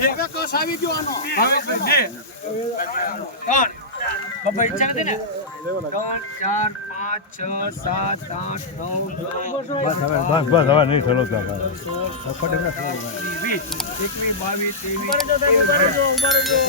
હવે કસ આવી ગયો આનો. ભાવેશભાઈ 2 3 બાબા ઈચ્છા નથી ને 3 4 5 6 7 8 9 બસ હવે નહીં ચલો તો ભાઈ 21 22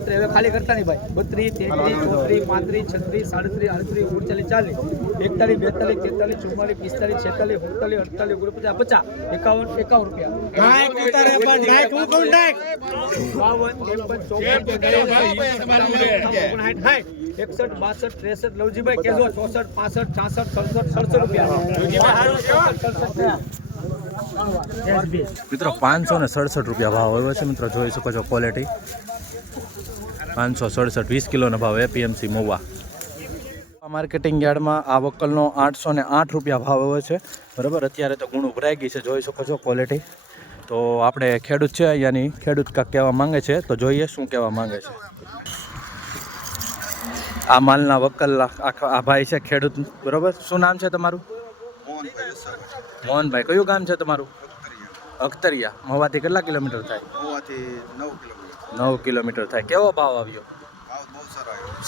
523 ખાલી કરતા નહીં ભાઈ 32 33 34 35 36 37 38 39 40 41 42 43 44 45 46 47 48 51 61 લવજીભાઈ કેજો 64 65 66 રૂપિયા મિત્રો 567 રૂપિયા ભાવ આવ્યો છે મિત્રો, જોઈ શકો છો ક્વોલિટી 567 20 કિલોનો ભાવ એપીએમસી મહુવા માર્કેટિંગ યાર્ડમાં આ વકલનો 808 રૂપિયા ભાવ આવ્યો છે બરાબર। અત્યારે તો ગુણ ઉભરાઈ ગઈ છે, જોઈ શકો છો ક્વોલિટી। તો આપણે ખેડૂત છે અહીંયાની, ખેડૂત કાંક કહેવા માંગે છે તો જોઈએ શું કહેવા માંગે છે। આ માલના વકલ આ ભાઈ છે ખેડૂત બરાબર। શું નામ છે તમારું? મોહનભાઈ। કયું ગામ છે તમારું? અખ્તરિયા। મહુવાથી કેટલા કિલોમીટર થાય? મહુવાથી 9 કિલોમીટર થાય। કેવો ભાવ આવ્યો?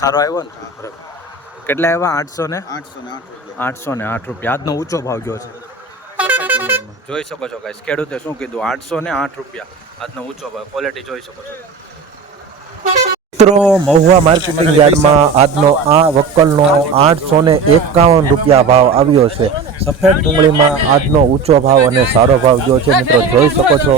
સારો આવ્યો ને બરાબર। કેટલા આવ્યા? 808 રૂપિયા। આજનો ઊંચો ભાવ ગયો છે, જોઈ શકો છો ગાઈસ। ખેડૂતે શું કીધું? 808 રૂપિયા આજનો ઊંચો ભાવ, ક્વોલિટી જોઈ શકો છો મિત્રો। મહુવા માર્કેટિંગ યાર્ડમાં આજનો આ વક્કલનો 851 રૂપિયા ભાવ આવ્યો છે। સફેદ ડુંગળીમાં આજનો ઊંચો ભાવ અને સારો ભાવ ગયો છે મિત્રો, જોઈ શકો છો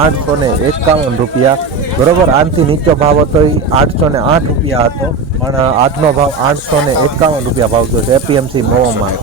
851 રૂપિયા બરોબર। આનાથી નીચો ભાવ હતો એ 808 રૂપિયા હતો, પણ આજનો ભાવ 851 રૂપિયા ભાવ ગયો છે એપીએમસી મહુવામાં।